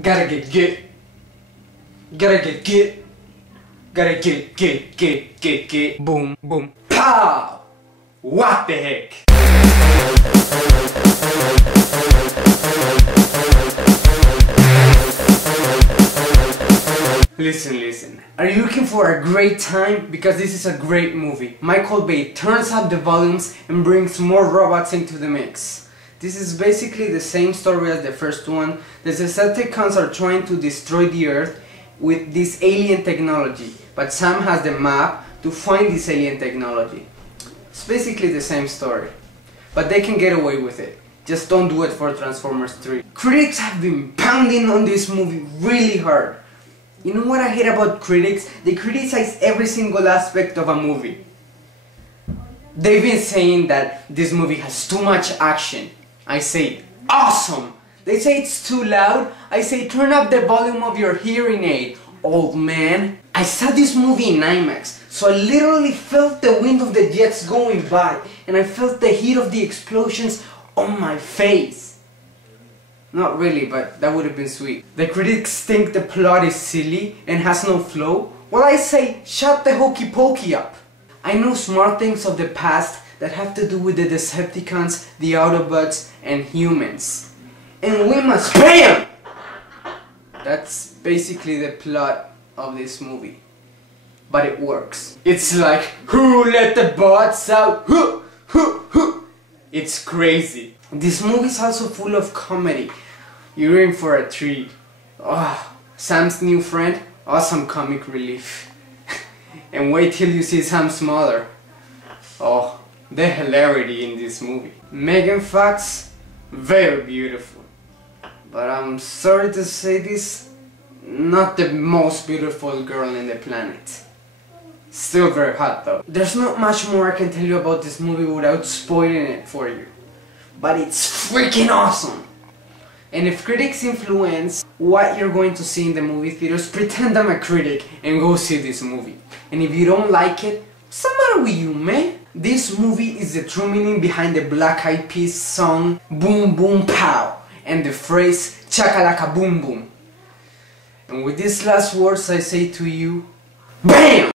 Gotta get. Gotta get. Gotta get. Boom, boom. Pow! What the heck? Listen. Are you looking for a great time? Because this is a great movie. Michael Bay turns up the volumes and brings more robots into the mix. This is basically the same story as the first one. The Decepticons are trying to destroy the Earth with this alien technology, but Sam has the map to find this alien technology. It's basically the same story, but they can get away with it. Just don't do it for Transformers 3. Critics have been pounding on this movie really hard. You know what I hate about critics? They criticize every single aspect of a movie. They've been saying that this movie has too much action. I say, awesome! They say it's too loud. I say, turn up the volume of your hearing aid, old man. I saw this movie in IMAX, so I literally felt the wind of the jets going by, and I felt the heat of the explosions on my face. Not really, but that would have been sweet. The critics think the plot is silly and has no flow. Well, I say, shut the hokey pokey up. I know smart things of the past that have to do with the Decepticons, the Autobots, and humans. And we must pay them! That's basically the plot of this movie. But it works. It's like, who let the bots out? Who? It's crazy. This movie is also full of comedy. You're in for a treat. Oh, Sam's new friend, awesome comic relief. And wait till you see Sam smaller. Oh, the hilarity in this movie. Megan Fox, very beautiful. But I'm sorry to say this, not the most beautiful girl in the planet. Still very hot though. There's not much more I can tell you about this movie without spoiling it for you. But it's freaking awesome! And if critics influence what you're going to see in the movie theaters, pretend I'm a critic and go see this movie. And if you don't like it, what's the matter with you, man? This movie is the true meaning behind the Black Eyed Peas song Boom Boom Pow and the phrase Chakalaka Boom Boom. And with these last words I say to you, BAM!